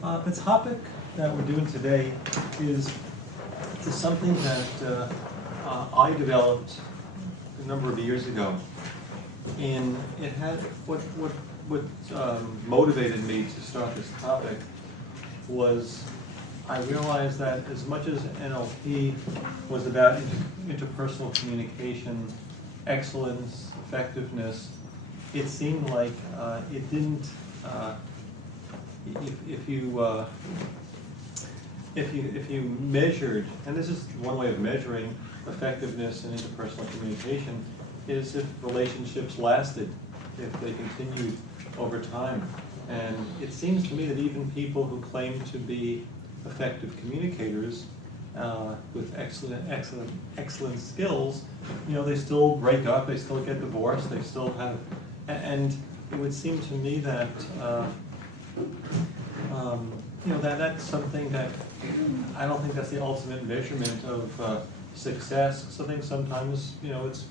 The topic that we're doing today is something that I developed a number of years ago. And it had what motivated me to start this topic was I realized that as much as NLP was about interpersonal communication, excellence, effectiveness, it seemed like it didn't. If you measured, and this is one way of measuring effectiveness in interpersonal communication, is if relationships lasted, if they continued over time. And it seems to me that even people who claim to be effective communicators with excellent skills, they still break up, they still get divorced, they still have, and it would seem to me that that's something that I don't think that's the ultimate measurement of success. So I think sometimes it's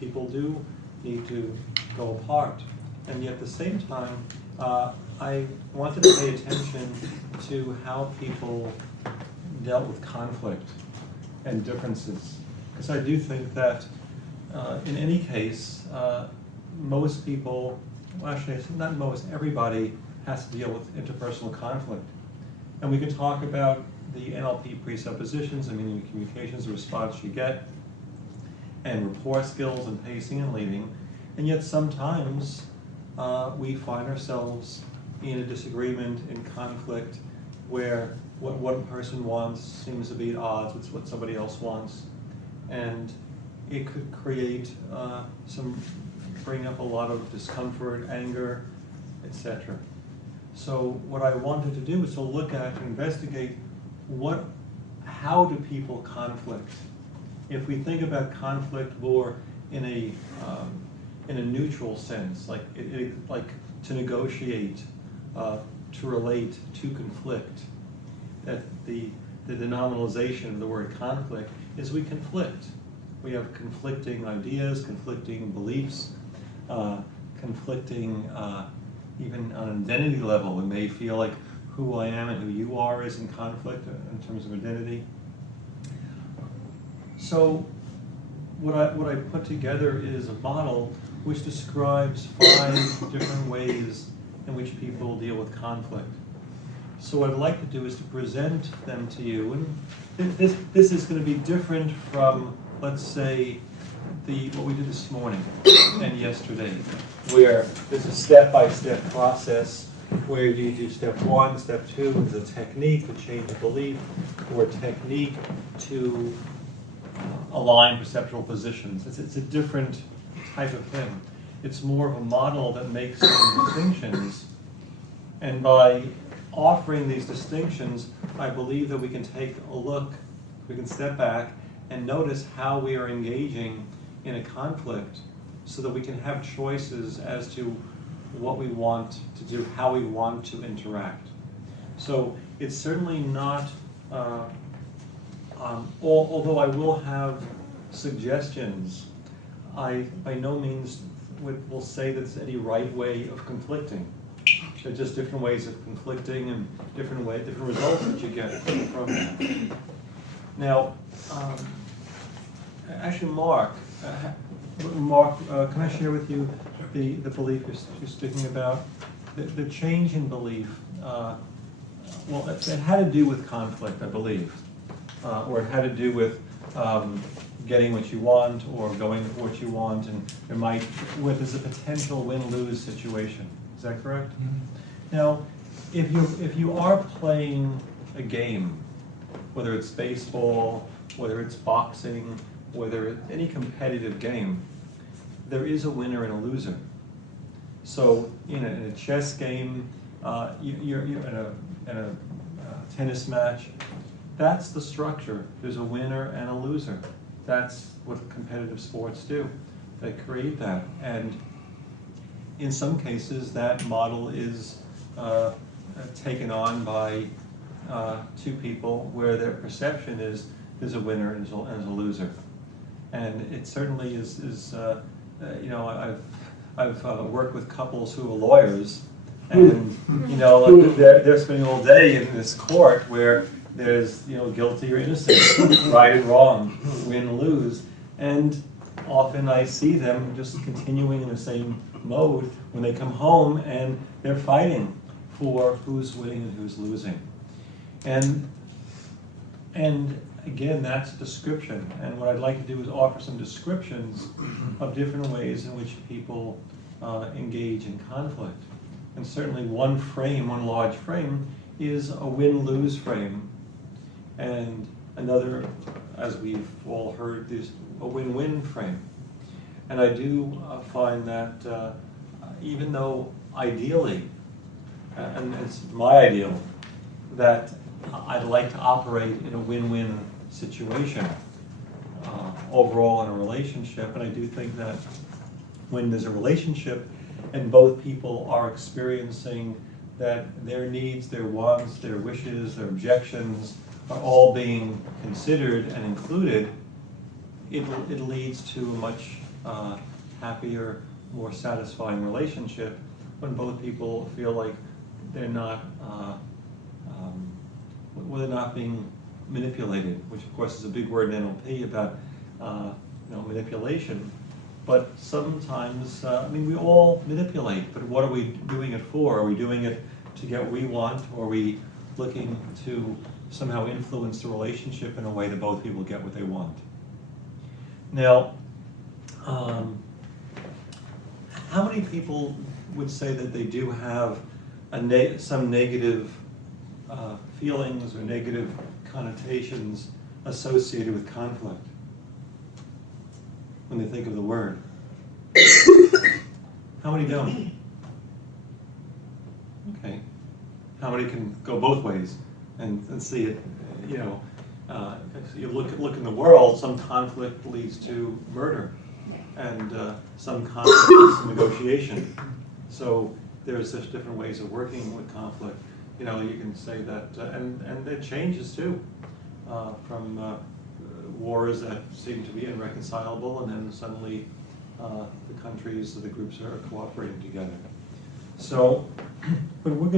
people do need to go apart, and yet at the same time I wanted to pay attention to how people dealt with conflict and differences, because I do think that in any case most people, well, actually not most, everybody has to deal with interpersonal conflict. And we could talk about the NLP presuppositions, I mean, communications, the response you get, and rapport skills and pacing and leading. And yet sometimes we find ourselves in a disagreement, in conflict, where what one person wants seems to be at odds with what somebody else wants. And it could create bring up a lot of discomfort, anger, etc. So what I wanted to do was to look at and investigate how do people conflict? If we think about conflict more in a neutral sense, like to negotiate, to relate, to conflict, that the denominalization of the word conflict is we conflict. We have conflicting ideas, conflicting beliefs, conflicting even on an identity level. We may feel like who I am and who you are is in conflict in terms of identity. So what I put together is a model which describes 5 different ways in which people deal with conflict. So what I'd like to do is to present them to you, and this is going to be different from, let's say, what we did this morning and yesterday, where there's a step-by-step process where you do step 1, step 2, there's a technique to change a belief, or a technique to align perceptual positions. It's a different type of thing. It's more of a model that makes some distinctions, and by offering these distinctions, I believe that we can take a look, we can step back and notice how we are engaging in a conflict so that we can have choices as to what we want to do, how we want to interact. So it's certainly not, although I will have suggestions, I by no means will say that there's any right way of conflicting. There are just different ways of conflicting and different results that you get from that. Now, actually, Mark, can I share with you the belief you're speaking about? The change in belief, well, it had to do with conflict, I believe, or it had to do with getting what you want or going for what you want, and there's a potential win-lose situation. Is that correct? Mm-hmm. Now, if you are playing a game, whether it's baseball, whether it's boxing, whether it's any competitive game, there is a winner and a loser. So in a chess game, you're in a tennis match, that's the structure. There's a winner and a loser. That's what competitive sports do. They create that. And in some cases, that model is taken on by 2 people where their perception is there's a winner and there's a loser. And it certainly is I've worked with couples who are lawyers, And, you know, like they're spending all day in this court where there's, you know, guilty or innocent, right and wrong, win, lose. And often I see them just continuing in the same mode when they come home and they're fighting for who's winning and who's losing. And again, that's description. And what I'd like to do is offer some descriptions of different ways in which people engage in conflict. And certainly one frame, one large frame, is a win-lose frame. And another, as we've all heard, is a win-win frame. And I do find that even though ideally, and it's my ideal, that I'd like to operate in a win-win situation overall in a relationship, and I do think that when there's a relationship and both people are experiencing that their needs, their wants, their wishes, their objections are all being considered and included, it leads to a much happier, more satisfying relationship when both people feel like they're not they're not being manipulated, which of course is a big word in NLP about manipulation. But sometimes, I mean, we all manipulate, but what are we doing it for? Are we doing it to get what we want, or are we looking to somehow influence the relationship in a way that both people get what they want? Now, how many people would say that they do have some negative feelings or negative connotations associated with conflict when they think of the word? How many don't? Okay. How many can go both ways and see it? You know, you look in the world. Some conflict leads to murder, and some conflict leads to negotiation. So there's just different ways of working with conflict. You know, you can say that, and it changes too, from wars that seem to be irreconcilable, and then suddenly the countries or the groups are cooperating together. So, but we're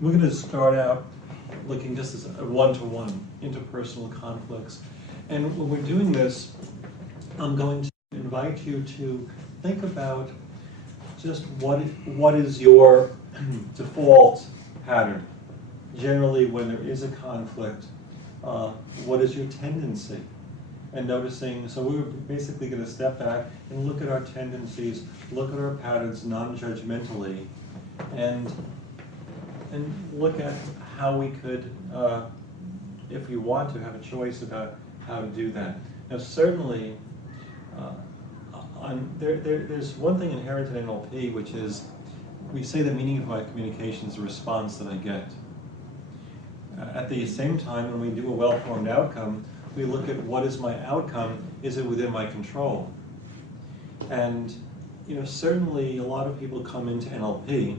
gonna start out looking just as a one-to-one interpersonal conflicts, and when we're doing this, I'm going to invite you to think about just what is your default pattern. Generally, when there is a conflict, what is your tendency? And noticing, so we're basically going to step back and look at our tendencies, look at our patterns non-judgmentally, and look at how we could, if we want to, have a choice about how to do that. Now, certainly, there's one thing inherent in NLP, which is we say the meaning of my communication is the response that I get. At the same time, when we do a well-formed outcome, we look at what is my outcome, is it within my control? And certainly a lot of people come into NLP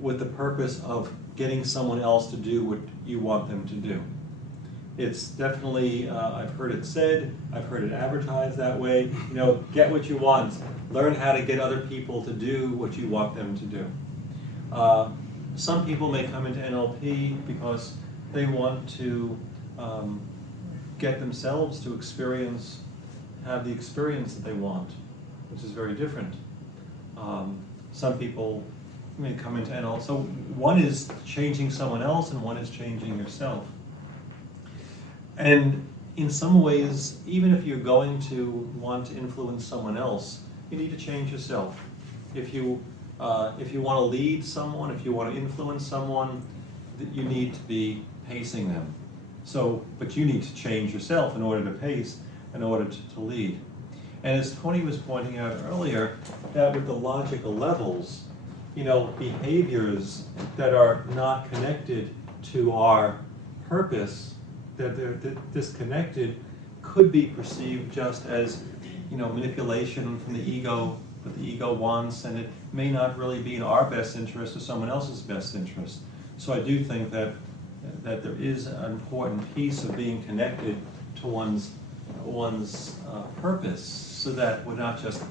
with the purpose of getting someone else to do what you want them to do. It's definitely, I've heard it said, I've heard it advertised that way, get what you want, learn how to get other people to do what you want them to do. Some people may come into NLP because they want to get themselves to have the experience that they want, which is very different. Some people may come into NLP, so one is changing someone else and one is changing yourself. And in some ways, even if you're going to want to influence someone else, you need to change yourself. If you want to lead someone, if you want to influence someone, you need to be pacing them. But you need to change yourself in order to pace, in order to lead. And as Tony was pointing out earlier, that with the logical levels, behaviors that are not connected to our purpose, that they're disconnected, could be perceived just as, manipulation from the ego, what the ego wants, and it may not really be in our best interest or someone else's best interest. So I do think that there is an important piece of being connected to one's purpose, so that we're not just